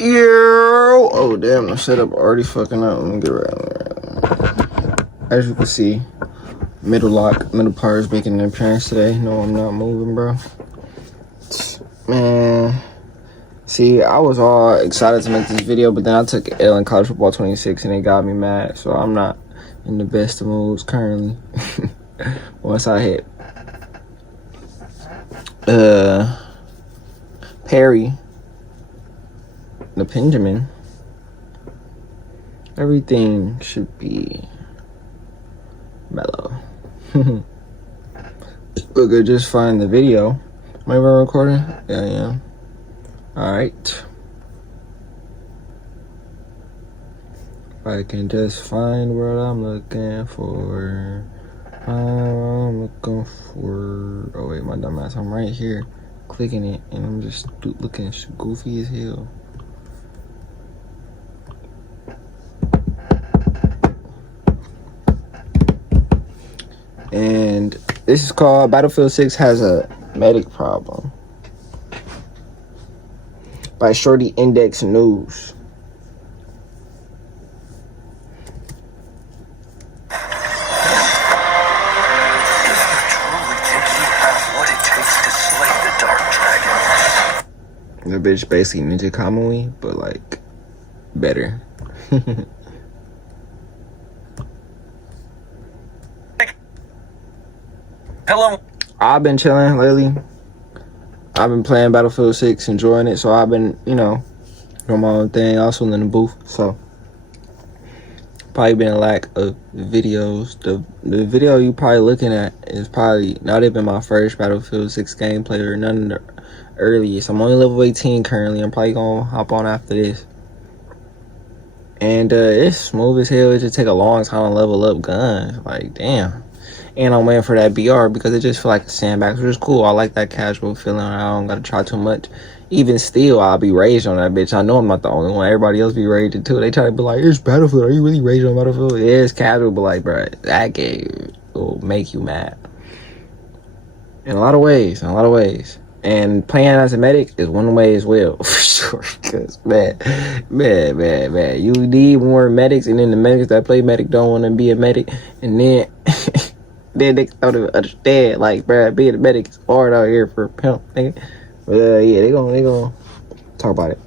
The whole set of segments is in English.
Yo! Oh damn, the setup already fucking up. Let me get right. As you can see, middle part is making an appearance today. No, I'm not moving, bro. Man, see, I was all excited to make this video, but then I took L in College Football 26 and it got me mad. So I'm not in the best of moods currently. Once I hit Perry, the Benjamin, everything should be mellow. We're gonna just find the video. Am I even recording? Yeah, I am. Alright. If I can just find what I'm looking for. Oh wait, my dumbass. I'm right here clicking it and I'm just looking goofy as hell. And this is called Battlefield 6 Has a Medic Problem by Shorty Index News. The bitch basically Ninja Kamui, but like better. Hello. I've been chilling lately. I've been playing Battlefield 6, enjoying it. So I've been, doing my own thing. Also in the booth. So probably been a lack of videos. The video you probably looking at is probably not even my first Battlefield 6 gameplay or none of the earliest. I'm only level 18 currently. I'm probably gonna hop on after this. And it's smooth as hell. It just take a long time to level up guns. Like damn. And I'm waiting for that BR because it just feel like a sandbox, which is cool. I like that casual feeling. I don't gotta try too much. Even still, I'll be raged on that bitch. I know I'm not the only one. Everybody else be raging too. They try to be like, it's Battlefield. Are you really raging on Battlefield? Yeah, it's casual, but like, bro, that game will make you mad. In a lot of ways. And playing as a medic is one way as well, for sure. Because, man, you need more medics, and then the medics that play medic don't want to be a medic. And then, then they don't understand, like, bruh, being a medic is hard out here for a pimp, nigga. But, yeah, they gonna talk about it.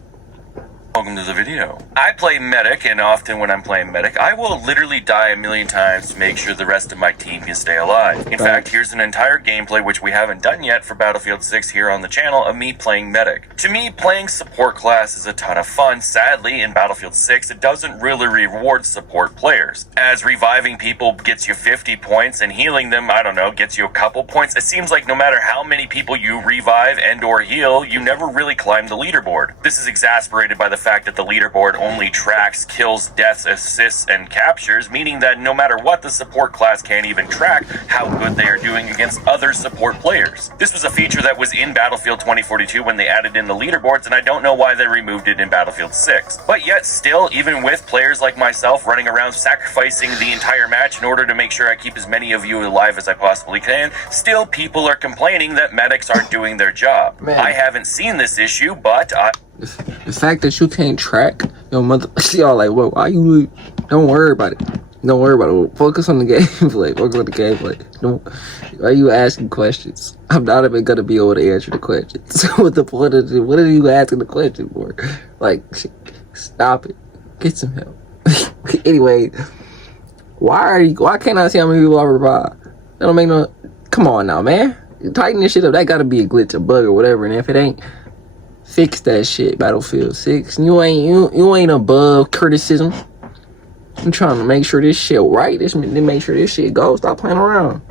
Welcome to the video. I play medic, and often when I'm playing medic, I will literally die a million times to make sure the rest of my team can stay alive. In fact, here's an entire gameplay which we haven't done yet for Battlefield 6 here on the channel of me playing medic. To me, playing support class is a ton of fun. Sadly, in Battlefield 6, it doesn't really reward support players. As reviving people gets you 50 points and healing them, I don't know, gets you a couple points, it seems like no matter how many people you revive and or heal, you never really climb the leaderboard. This is exasperated by the fact that the leaderboard only tracks kills, deaths, assists, and captures, meaning that no matter what, the support class can't even track how good they are doing against other support players. This was a feature that was in Battlefield 2042 when they added in the leaderboards, and I don't know why they removed it in Battlefield 6. But yet still, even with players like myself running around sacrificing the entire match in order to make sure I keep as many of you alive as I possibly can, still people are complaining that medics aren't doing their job. Man. I haven't seen this issue, but the fact that you can't track your mother, y'all like, well, why you? Don't worry about it. Don't worry about it. Focus on the gameplay. Focus on the gameplay. Don't. Why are you asking questions? I'm not even gonna be able to answer the questions. So what the point of it? What are you asking the question for? Like, stop it. Get some help. Anyway, why can't I see how many people I revive? That don't make no. Come on now, man. Tighten this shit up. That gotta be a glitch, a bug, or whatever. And if it ain't, fix that shit, Battlefield 6. You ain't above criticism. I'm trying to make sure this shit right. Make sure this shit goes. Stop playing around.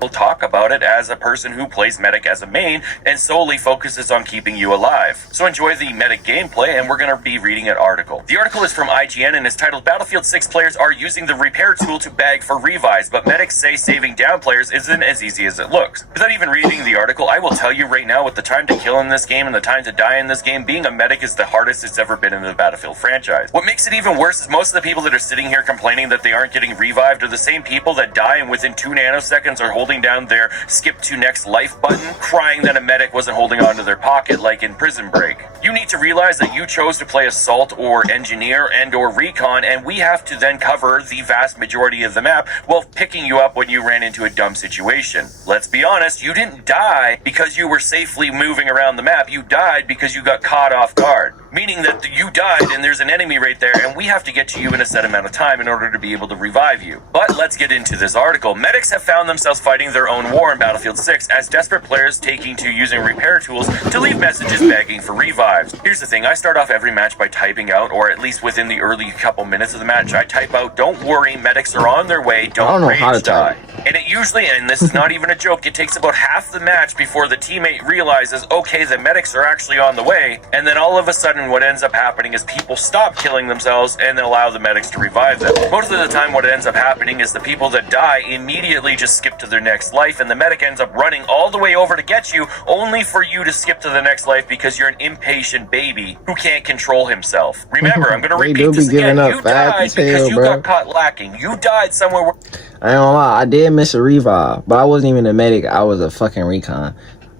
We'll talk about it as a person who plays medic as a main and solely focuses on keeping you alive. So enjoy the medic gameplay, and we're going to be reading an article. The article is from IGN and is titled Battlefield 6 players are using the repair tool to bag for revives, but medics say saving down players isn't as easy as it looks. Without even reading the article, I will tell you right now, with the time to kill in this game and the time to die in this game, being a medic is the hardest it's ever been in the Battlefield franchise. What makes it even worse is most of the people that are sitting here complaining that they aren't getting revived are the same people that die and within 2 nanoseconds are holding down their skip to next life button, crying that a medic wasn't holding onto their pocket like in Prison Break. You need to realize that you chose to play assault or engineer and or recon, and we have to then cover the vast majority of the map while picking you up when you ran into a dumb situation. Let's be honest, you didn't die because you were safely moving around the map. You died because you got caught off guard. Meaning that you died and there's an enemy right there, and we have to get to you in a set amount of time in order to be able to revive you. But let's get into this article. Medics have found themselves fighting their own war in Battlefield 6 as desperate players taking to using repair tools to leave messages begging for revives. Here's the thing, I start off every match by typing out, or at least within the early couple minutes of the match, I type out, "Don't worry, medics are on their way, don't rage die." And it usually, and this is not even a joke, it takes about half the match before the teammate realizes, okay, the medics are actually on the way, and then all of a sudden what ends up happening is people stop killing themselves and allow the medics to revive them. Most of the time what ends up happening is the people that die immediately just skip to their next life, and the medic ends up running all the way over to get you, only for you to skip to the next life because you're an impatient baby who can't control himself. Remember, I'm going to repeat this again, you died because you got caught lacking. You died somewhere where... I ain't gonna lie, I did miss a revive, but I wasn't even a medic, I was a fucking recon.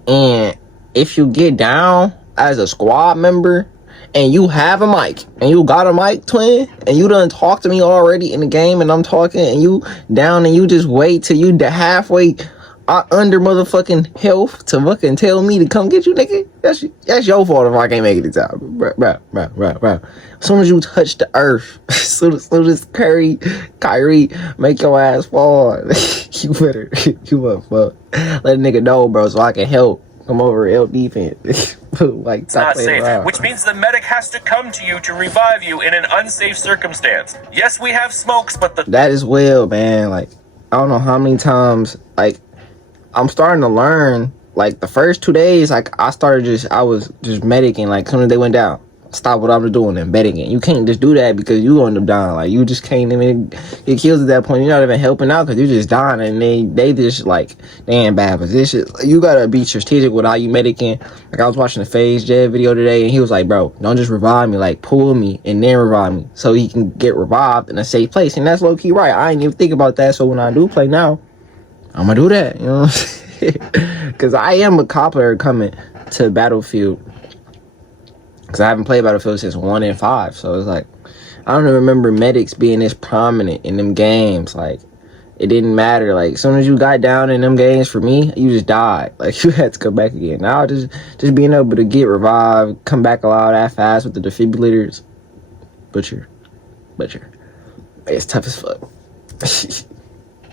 And if you get down as a squad member, and you have a mic, and you got a mic, twin, and you done talk to me already in the game, and I'm talking, and you down, and you just wait till you halfway under motherfucking health to fucking tell me to come get you, nigga. That's your fault if I can't make it in time, bro. As soon as you touch the earth, as soon as Kyrie make your ass fall, you better fuck. Let a nigga know, bro, so I can help. Come over help defense. Like, it's not safe, which means the medic has to come to you to revive you in an unsafe circumstance. Yes, we have smokes, but that is well, man. Like, I don't know how many times, like, I'm starting to learn. Like, the first 2 days, like, I was just medicing, like, as soon as they went down. Stop what I'm doing and betting it. You can't just do that because you end up dying. Like, you just can't even get kills at that point. You're not even helping out because you're just dying, and they just like, they in bad position. You gotta be strategic with how you medicing. Like, I was watching the FaZe Jet video today, and he was like, bro, don't just revive me, like, pull me and then revive me so he can get revived in a safe place. And that's low-key right. I ain't even think about that, so when I do play now, I'm gonna do that, you know what I'm saying? Because I am a COD player coming to Battlefield. Because I haven't played Battlefield since 1 and 5. So it's like, I don't even remember medics being this prominent in them games. Like, it didn't matter. Like, as soon as you got down in them games, for me, you just died. Like, you had to come back again. Now, just being able to get revived, come back alive that fast with the defibrillators. Butcher. It's tough as fuck.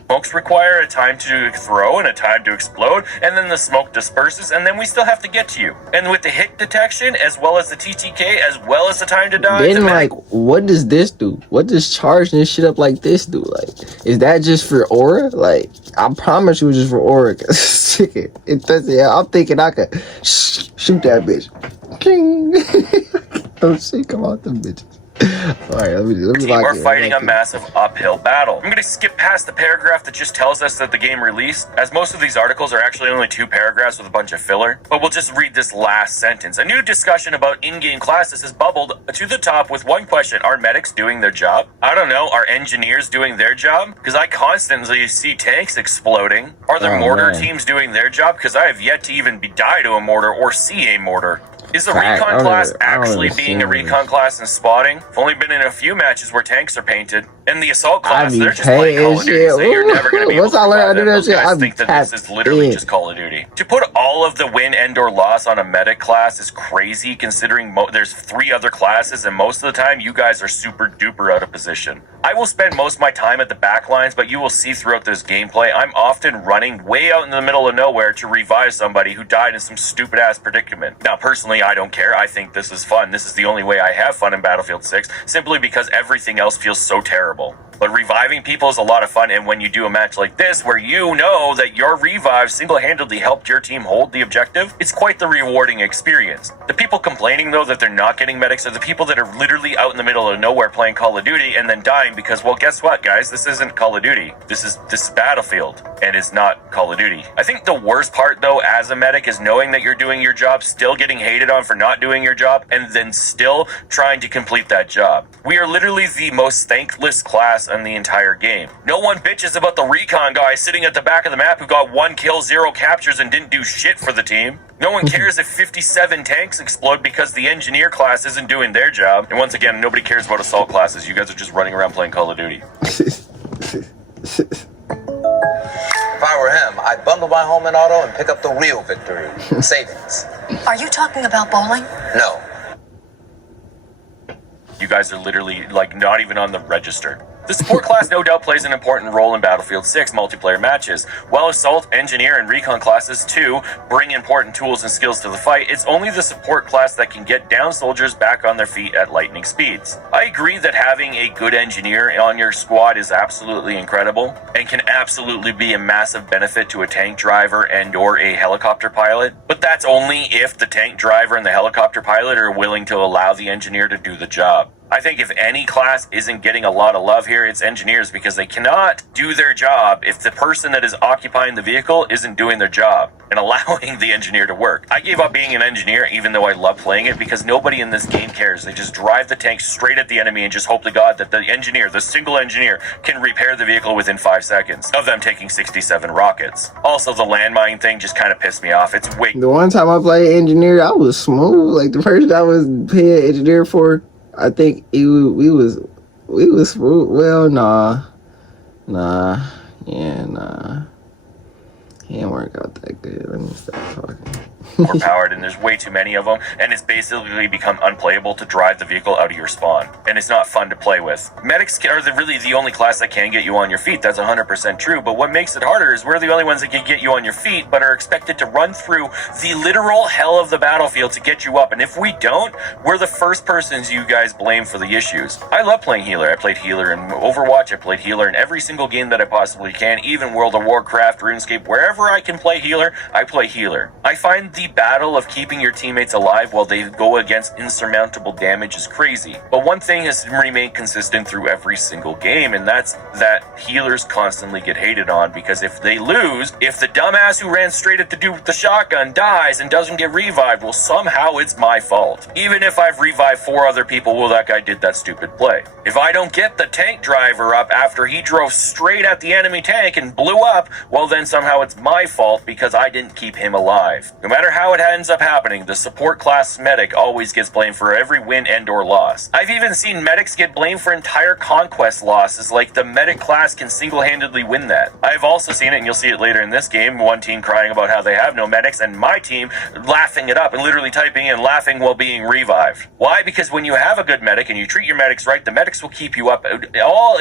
Smokes require a time to throw and a time to explode, and then the smoke disperses, and then we still have to get to you. And with the hit detection, as well as the TTK, as well as the time to die... Then, like, what does this do? What does charging this shit up like this do? Like, is that just for aura? Like, I promise you it's just for aura. I'm thinking I could shoot that bitch. King. Oh shit, come out them bitches. Alright, let me we're fighting a massive uphill battle. I'm going to skip past the paragraph that just tells us that the game released, as most of these articles are actually only 2 paragraphs with a bunch of filler, but we'll just read this last sentence. A new discussion about in-game classes has bubbled to the top with one question: are medics doing their job? I don't know, are engineers doing their job? Because I constantly see tanks exploding. Are the mortar teams doing their job? Because I have yet to even die to a mortar or see a mortar. Is the recon class actually being a recon class in spotting? I've only been in a few matches where tanks are painted. And the assault class, they're just playing Call of Duty, so you're never going to be able to revive them. Those guys think that this is literally just Call of Duty. To put all of the win and or loss on a medic class is crazy, considering there's 3 other classes, and most of the time you guys are super duper out of position. I will spend most of my time at the back lines, but you will see throughout this gameplay, I'm often running way out in the middle of nowhere to revive somebody who died in some stupid ass predicament. Now, personally, I don't care. I think this is fun. This is the only way I have fun in Battlefield 6, simply because everything else feels so terrible. But reviving people is a lot of fun, and when you do a match like this, where you know that your revive single-handedly helped your team hold the objective, it's quite the rewarding experience. The people complaining, though, that they're not getting medics are the people that are literally out in the middle of nowhere playing Call of Duty and then dying because, well, guess what, guys? This isn't Call of Duty. This is Battlefield, and it's not Call of Duty. I think the worst part, though, as a medic is knowing that you're doing your job, still getting hated on for not doing your job, and then still trying to complete that job. We are literally the most thankless class class in the entire game. No one bitches about the recon guy sitting at the back of the map who got 1 kill, 0 captures, and didn't do shit for the team. No one cares if 57 tanks explode because the engineer class isn't doing their job. And once again, nobody cares about assault classes. You guys are just running around playing Call of Duty. If I were him, I'd bundle my home and auto and pick up the real victory. Savings. Are you talking about bowling? No. You guys are literally, like, not even on the register. The support class no doubt plays an important role in Battlefield 6 multiplayer matches. While Assault, Engineer, and Recon classes too bring important tools and skills to the fight, it's only the support class that can get down soldiers back on their feet at lightning speeds. I agree that having a good engineer on your squad is absolutely incredible, and can absolutely be a massive benefit to a tank driver and or a helicopter pilot, but that's only if the tank driver and the helicopter pilot are willing to allow the engineer to do the job. I think if any class isn't getting a lot of love here, it's engineers, because they cannot do their job if the person that is occupying the vehicle isn't doing their job and allowing the engineer to work. I gave up being an engineer even though I love playing it, because nobody in this game cares. They just drive the tank straight at the enemy and just hope to God that the engineer, the single engineer, can repair the vehicle within 5 seconds of them taking 67 rockets. Also, the landmine thing just kind of pissed me off. It's way... The one time I played engineer, I was smooth. Like the first I was paying engineer for, I think we was smooth. Well, nah. He didn't work out that good. Let me stop talking. Overpowered, and there's way too many of them, and it's basically become unplayable to drive the vehicle out of your spawn, and it's not fun to play with. Medics are really the only class that can get you on your feet. That's 100% true, but what makes it harder is we're the only ones that can get you on your feet, but are expected to run through the literal hell of the battlefield to get you up, and if we don't, we're the first persons you guys blame for the issues. I love playing healer. I played healer in Overwatch, I played healer in every single game that I possibly can, even World of Warcraft, RuneScape, wherever I can play healer, I play healer. I find the battle of keeping your teammates alive while they go against insurmountable damage is crazy. But one thing has remained consistent through every single game, and that's that healers constantly get hated on, because if they lose, if the dumbass who ran straight at the dude with the shotgun dies and doesn't get revived, well, somehow it's my fault. Even if I've revived 4 other people, well, that guy did that stupid play. If I don't get the tank driver up after he drove straight at the enemy tank and blew up, well, then somehow it's my fault because I didn't keep him alive. No matter how it ends up happening, the support class medic always gets blamed for every win and or loss. I've even seen medics get blamed for entire conquest losses, like the medic class can single-handedly win that. I've also seen it, and you'll see it later in this game, one team crying about how they have no medics, and my team laughing it up and literally typing in laughing while being revived. Why? Because when you have a good medic and you treat your medics right, the medics will keep you up at all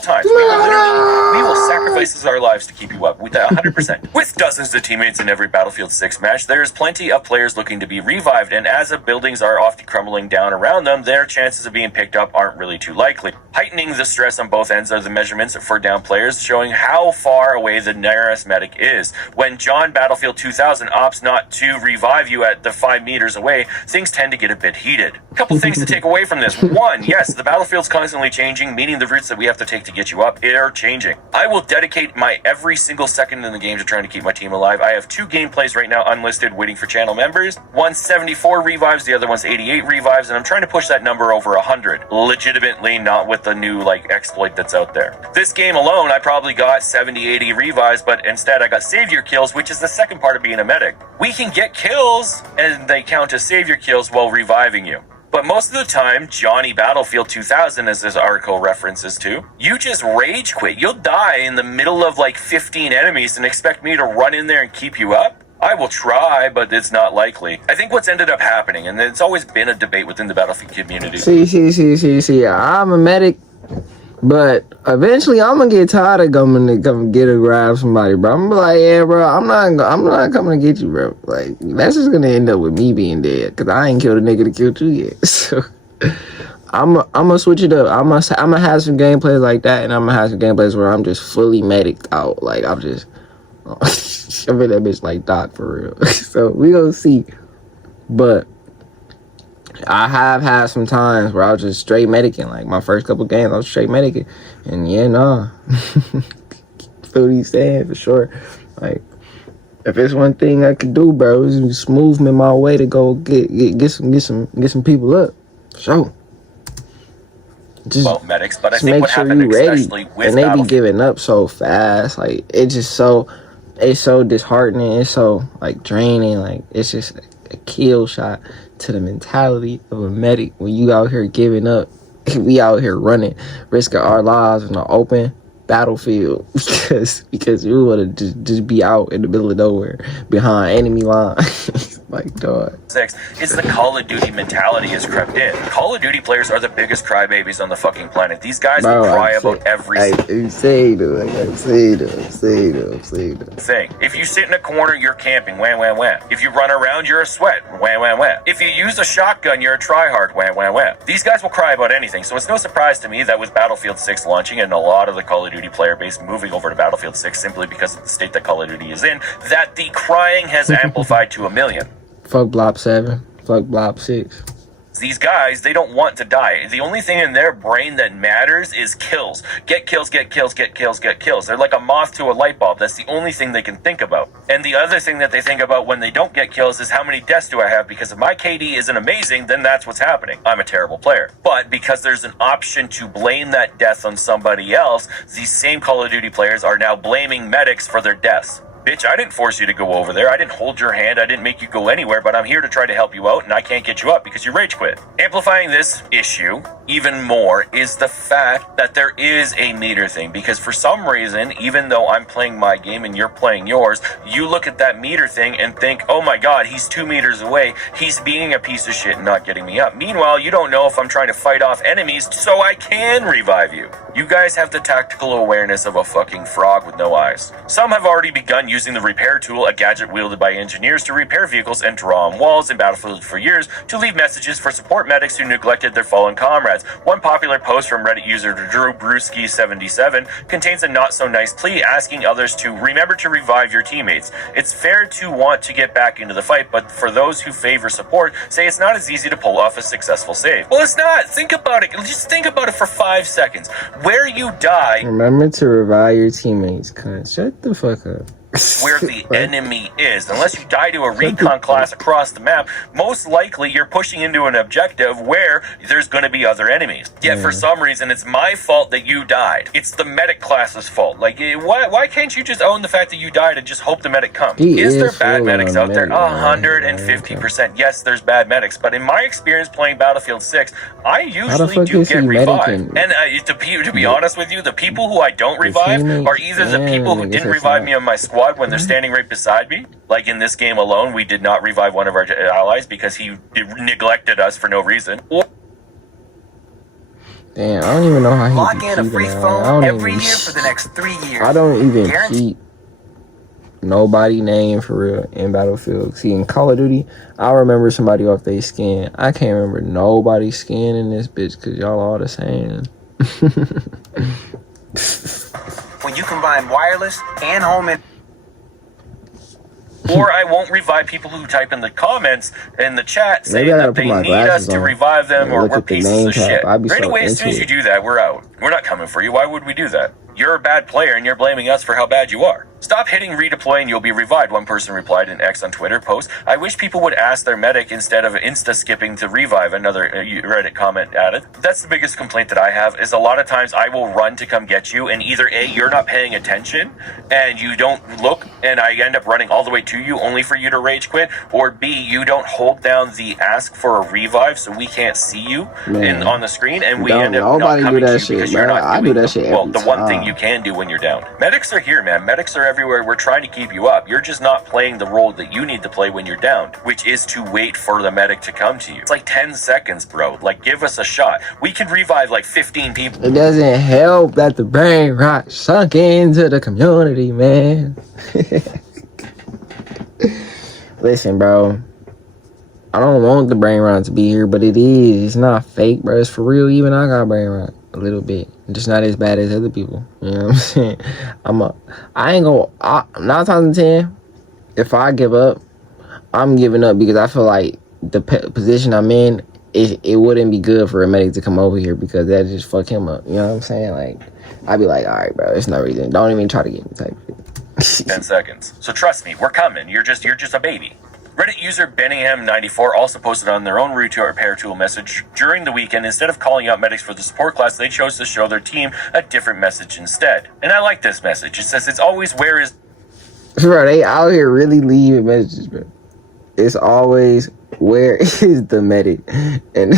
times. We will sacrifice our lives to keep you up with 100%. With dozens of teammates in every Battlefield 6 match, there's plenty of players looking to be revived, and as the buildings are often crumbling down around them, their chances of being picked up aren't really too likely. Heightening the stress on both ends are the measurements for down players, showing how far away the nearest medic is. When John Battlefield 2000 opts not to revive you at the 5 meters away, things tend to get a bit heated. A couple things to take away from this. One, yes, the battlefield's constantly changing, meaning the routes that we have to take to get you up are changing. I will dedicate my every single second in the game to trying to keep my team alive. I have 2 gameplays right now unlisted waiting for channel members. One's 74 revives, the other one's 88 revives, and I'm trying to push that number over 100. Legitimately, not with the new exploit that's out there. This game alone, I probably got 70, 80 revives, but instead I got savior kills, which is the second part of being a medic. We can get kills, and they count as savior kills while reviving you. But most of the time, Johnny Battlefield 2000, as this article references to, you just rage quit. You'll die in the middle of 15 enemies and expect me to run in there and keep you up? I will try, but it's not likely. I think what's ended up happening, and it's always been a debate within the Battlefield community. See, I'm a medic, but eventually I'm gonna get tired of coming to come get or grab somebody, bro. I'm gonna be like, yeah, bro, I'm not coming to get you, bro. Like, that's just gonna end up with me being dead, because I ain't killed a nigga to kill 2 yet. So I'm gonna switch it up. I'm gonna have some gameplays like that, and I'm gonna have some gameplays where I'm just fully medic out. Like, I'm just I'm in that bitch like Doc for real. So we gonna see. But I have had some times where I was just straight medicing. Like my first couple games, I was straight medicing. And yeah, nah. Feel what he's saying for sure. Like, if it's one thing I could do, bro, is just move me my way to go get some people up. For sure. Just, about medics, but I just think make what sure happened, you ready. especially with And they be Battlefield, giving up so fast. Like, it's so disheartening. It's so, like, draining. Like, it's just a kill shot to the mentality of a medic when you out here giving up. We out here running, risking our lives in the open battlefield because we want to just be out in the middle of nowhere behind enemy lines. Like, dog. 6 is the Call of Duty mentality has crept in. Call of Duty players are the biggest crybabies on the fucking planet. These guys will cry about every I'm saying thing. If you sit in a corner, you're camping, wham, wham, wham. If you run around, you're a sweat, wham, wham, wham. If you use a shotgun, you're a tryhard, wham, wham, wham. These guys will cry about anything, so it's no surprise to me that with Battlefield 6 launching and a lot of the Call of Duty player base moving over to Battlefield 6 simply because of the state that Call of Duty is in, that the crying has amplified to 1,000,000. Fuck Blob 7. Fuck Blob 6. These guys, they don't want to die. The only thing in their brain that matters is kills. Get kills, get kills, get kills, get kills. They're like a moth to a light bulb. That's the only thing they can think about. And the other thing that they think about when they don't get kills is how many deaths do I have? Because if my KD isn't amazing, then that's what's happening. I'm a terrible player. But because there's an option to blame that death on somebody else, these same Call of Duty players are now blaming medics for their deaths. Bitch, I didn't force you to go over there. I didn't hold your hand. I didn't make you go anywhere, but I'm here to try to help you out, and I can't get you up because you rage quit. Amplifying this issue even more is the fact that there is a meter thing, because for some reason, even though I'm playing my game and you're playing yours, you look at that meter thing and think, oh my god, he's 2 meters away. He's being a piece of shit and not getting me up. Meanwhile, you don't know if I'm trying to fight off enemies so I can revive you. You guys have the tactical awareness of a fucking frog with no eyes. Some have already begun using the repair tool, a gadget wielded by engineers to repair vehicles and draw on walls in Battlefield for years to leave messages for support medics who neglected their fallen comrades. One popular post from Reddit user DrewBrewski77 contains a not-so-nice plea asking others to remember to revive your teammates. It's fair to want to get back into the fight, but for those who favor support, say it's not as easy to pull off a successful save. Well, it's not. Think about it. Just think about it for 5 seconds. Where you die... Remember to revive your teammates, cuz. Shut the fuck up. Where the enemy is. Unless you die to a recon class across the map, most likely you're pushing into an objective where there's going to be other enemies. Yet for some reason, it's my fault that you died. It's the medic class's fault. Like, why can't you just own the fact that you died and just hope the medic comes? Is there bad medics out there? 150%. Yes, there's bad medics. But in my experience playing Battlefield 6, I usually do get revived. And to be honest with you, the people who I don't revive are either the people who didn't revive me on my squad when they're standing right beside me. Like in this game alone, we did not revive one of our allies because he neglected us for no reason. Damn, I don't even know how he Lock in a free phone every year for the next 3 years. I don't even keep nobody name for real in Battlefield. See, in Call of Duty, I remember somebody off their skin. I can't remember nobody's skin in this bitch because y'all all the same. When you combine wireless and home and or I won't revive people who type in the comments in the chat saying that they need us to revive them or we're pieces of shit. Right away, as soon as you do that, we're out. We're not coming for you. Why would we do that? You're a bad player and you're blaming us for how bad you are. Stop hitting redeploy and you'll be revived, one person replied in X on Twitter post. I wish people would ask their medic instead of insta-skipping to revive, another Reddit comment added. That's the biggest complaint that I have, is a lot of times I will run to come get you, and either A, you're not paying attention, and you don't look, and I end up running all the way to you only for you to rage quit, or B, you don't hold down the ask for a revive so we can't see you on the screen, and we end up not coming to you because you're not doing well, the one thing you can do when you're down. Medics are here, man. Medics are everywhere. We're trying to keep you up. You're just not playing the role that you need to play when you're down, which is to wait for the medic to come to you. It's like 10 seconds, bro. Like, give us a shot. We can revive like 15 people. It doesn't help that the brain rot sunk into the community, man. Listen, bro. I don't want the brain rot to be here, but it is. It's not fake, bro. It's for real. Even I got brain rot. A little bit. Just not as bad as other people. You know what I'm saying? I ain't gonna, 9 times out of 10, if I give up, I'm giving up because I feel like the position I'm in, it wouldn't be good for a medic to come over here because that just fuck him up. You know what I'm saying? Like, I'd be like, all right, bro, there's no reason. Don't even try to get me type shit. 10 seconds. So trust me, we're coming. You're just a baby. Reddit user Benningham94 also posted on their own repair tool message during the weekend. Instead of calling out medics for the support class, they chose to show their team a different message instead. And I like this message. It says, it's always where is... Bro, they out here really leaving messages, bro. It's always, where is the medic? And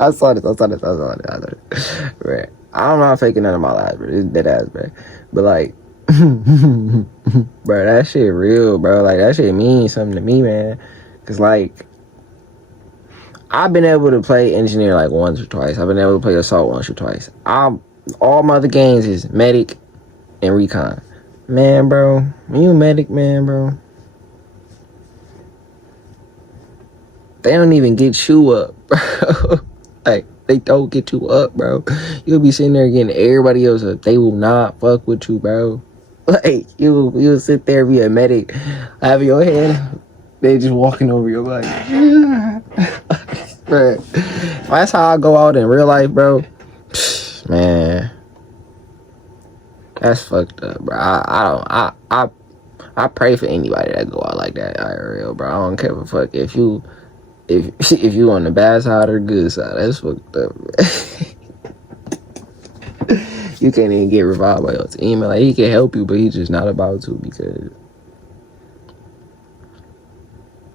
I saw this. Bro, I don't know how faking none of my lives, bro. It's dead ass, bro. But like, bro, that shit real, bro. Like, that shit means something to me, man. Cause like, I've been able to play engineer like once or twice. I've been able to play assault once or twice. All my other games is medic and recon. Man, bro, when you medic, man, bro, they don't even get you up, bro. Like, they don't get you up, bro. You'll be sitting there getting everybody else up. They will not fuck with you, bro. Like, you'll sit there, be a medic, have your head, they just walking over your body. Bro, that's how I go out in real life, bro. Man, that's fucked up, bro. I pray for anybody that go out like that IRL, bro. I don't care a fuck if you on the bad side or good side. That's fucked up, bro. You can't even get revived by your team. Like, he can help you, but he's just not about to, because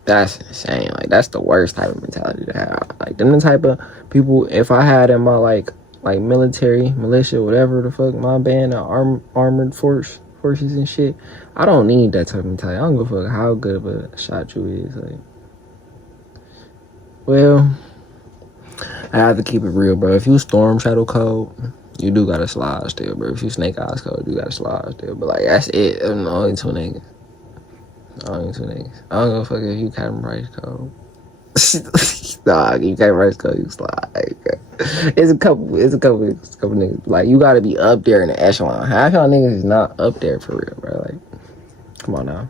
that's insane. Like, that's the worst type of mentality to have. Like, them the type of people, if I had in my like military, militia, whatever the fuck, my band, armored forces and shit, I don't need that type of mentality. I don't give a fuck how good of a shot you is. Like, well, I have to keep it real, bro. If you Storm Shadow Code, you do gotta slide still, bro. If you Snake Eyes Code, you gotta slide still. But like, that's it. I'm only two niggas. I don't give a fuck if you Captain Price Code. Nah, you Captain Price Code, you slide. It's a couple niggas. Like, you gotta be up there in the echelon. Half y'all niggas is not up there for real, bro. Like, come on now.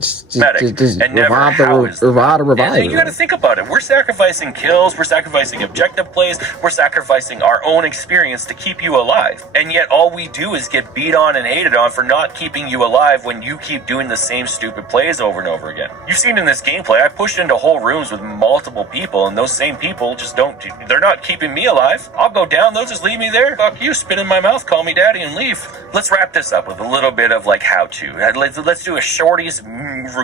Just revive the And you got to think about it. We're sacrificing kills. We're sacrificing objective plays. We're sacrificing our own experience to keep you alive. And yet all we do is get beat on and hated on for not keeping you alive when you keep doing the same stupid plays over and over again. You've seen in this gameplay, I pushed into whole rooms with multiple people, and those same people just they're not keeping me alive. I'll go down. They'll just leave me there. Fuck you. Spit in my mouth. Call me daddy and leave. Let's wrap this up with a little bit of like how to. Let's do a shorty's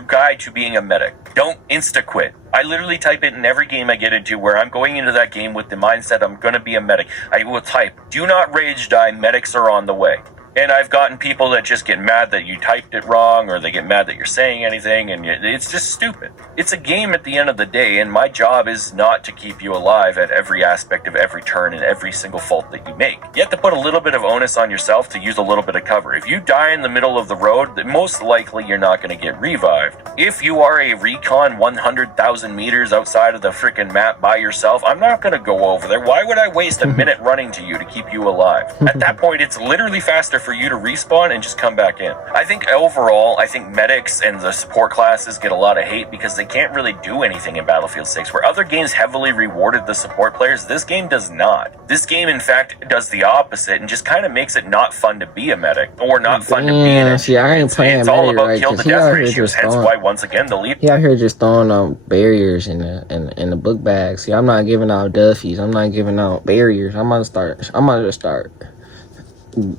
guide to being a medic. Don't insta quit. I literally type it in every game I get into where I'm going into that game with the mindset I'm gonna be a medic. I will type, do not rage die, medics are on the way. And I've gotten people that just get mad that you typed it wrong, or they get mad that you're saying anything, and it's just stupid. It's a game at the end of the day, and my job is not to keep you alive at every aspect of every turn and every single fault that you make. You have to put a little bit of onus on yourself to use a little bit of cover. If you die in the middle of the road, then most likely you're not going to get revived. If you are a recon 100,000 meters outside of the freaking map by yourself, I'm not going to go over there. Why would I waste a minute running to you to keep you alive? At that point, it's literally faster for you to respawn and just come back in. I think overall, medics and the support classes get a lot of hate because they can't really do anything in Battlefield 6. Where other games heavily rewarded the support players, this game does not. This game, in fact, does the opposite and just kind of makes it not fun to be a medic or not fun to be an engineer. See, I ain't playing it's all medic, about right? kill to death ratios, hence why, once again, the lead... He out here just throwing barriers in the book bag. See, I'm not giving out Duffies. I'm not giving out barriers. I'm gonna just start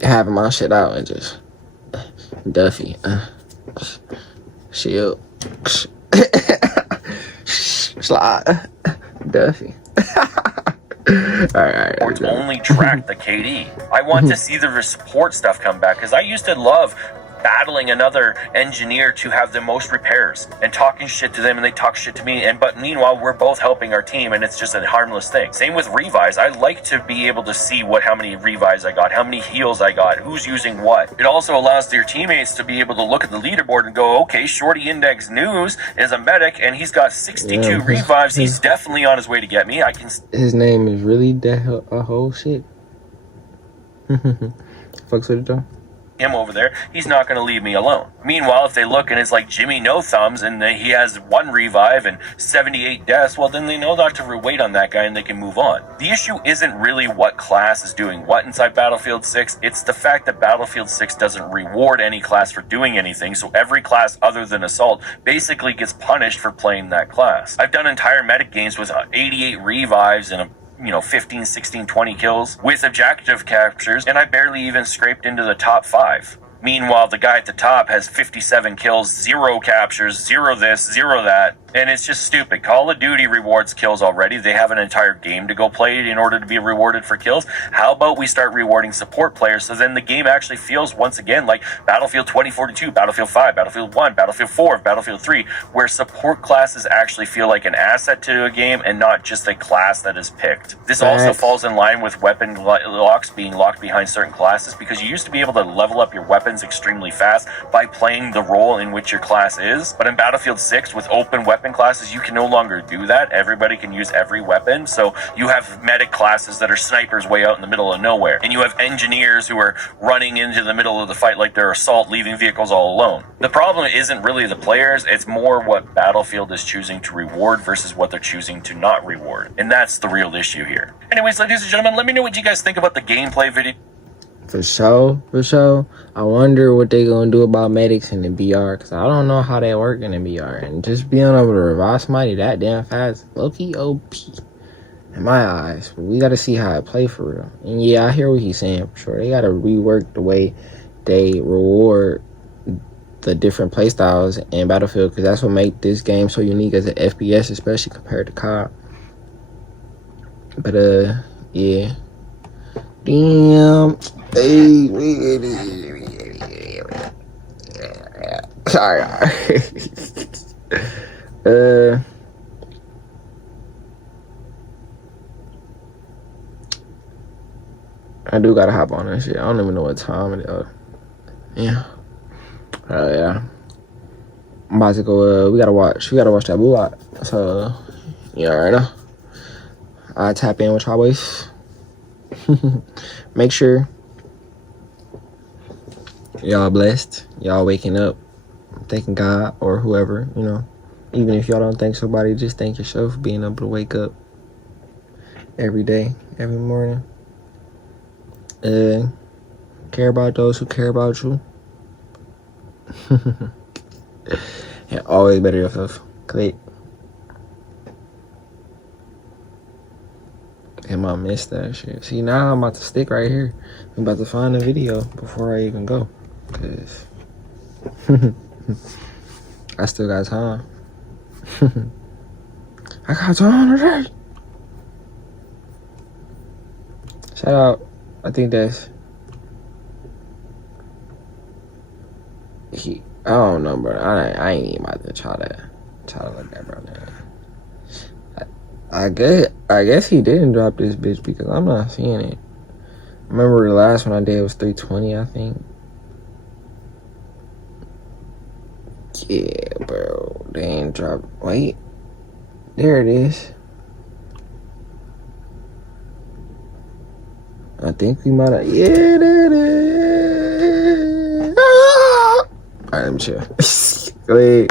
having my shit out and just Duffy, shield, slide, Duffy. Alright. Only track the KD. I want to see the support stuff come back because I used to love battling another engineer to have the most repairs and talking shit to them and they talk shit to me, but meanwhile we're both helping our team and it's just a harmless thing. Same with revives. I like to be able to see how many revives I got, how many heals I got, who's using what. It also allows your teammates to be able to look at the leaderboard and go, okay, Shorty Index News is a medic and he's got 62 revives. He's definitely on his way to get me. His name is really a whole shit. Fucks with it though. him over there, he's not going to leave me alone. Meanwhile, if they look and it's like Jimmy No Thumbs and he has 1 revive and 78 deaths, well, then they know not to wait on that guy and they can move on. The issue isn't really what class is doing what inside Battlefield 6. It's the fact that Battlefield 6 doesn't reward any class for doing anything, so every class other than Assault basically gets punished for playing that class. I've done entire medic games with 88 revives and 15, 16, 20 kills with objective captures, and I barely even scraped into the top 5. Meanwhile, the guy at the top has 57 kills, 0 captures, 0 this, 0 that, and it's just stupid. Call of Duty rewards kills already. They have an entire game to go play in order to be rewarded for kills. How about we start rewarding support players so then the game actually feels once again like Battlefield 2042, Battlefield 5, Battlefield 1, Battlefield 4, Battlefield 3, where support classes actually feel like an asset to a game and not just a class that is picked. This also falls in line with weapon locks being locked behind certain classes, because you used to be able to level up your weapons extremely fast by playing the role in which your class is, but in Battlefield 6 with open weapon classes you can no longer do that. Everybody can use every weapon, so you have medic classes that are snipers way out in the middle of nowhere, and you have engineers who are running into the middle of the fight like they're Assault, leaving vehicles all alone. The problem isn't really the players, it's more what Battlefield is choosing to reward versus what they're choosing to not reward, and that's the real issue here. Anyways, ladies and gentlemen, let me know what you guys think about the gameplay video. For sure. I wonder what they gonna do about medics in the BR, because I don't know how they work in the BR. And just being able to revive somebody that damn fast, low-key OP in my eyes. But we gotta see how it play for real. And yeah, I hear what he's saying for sure. They gotta rework the way they reward the different playstyles in Battlefield, because that's what make this game so unique as an FPS, especially compared to COD. But yeah. Damn. Hey, sorry. I do gotta hop on that shit. I don't even know what time it is. Yeah. Yeah. I'm about to go. We gotta watch that Bullock. So yeah, right now. I tap in with y'all boys. Make sure y'all blessed, y'all waking up, thanking God or whoever, even if y'all don't thank somebody, just thank yourself for being able to wake up every day, every morning. Care about those who care about you. And always better yourself. Click. Damn, I missed that shit. See, now I'm about to stick right here. I'm about to find a video before I even go. Because I still got time. I got time today. Shout out. I think that's... I don't know, bro. I ain't even about to try to look at bro. I guess he didn't drop this bitch because I'm not seeing it. I remember the last one I did was 320, I think. Yeah, bro. They ain't dropped. Wait. There it is. I think we might have. Yeah, there it is. Ah! Alright, let me chill. Wait.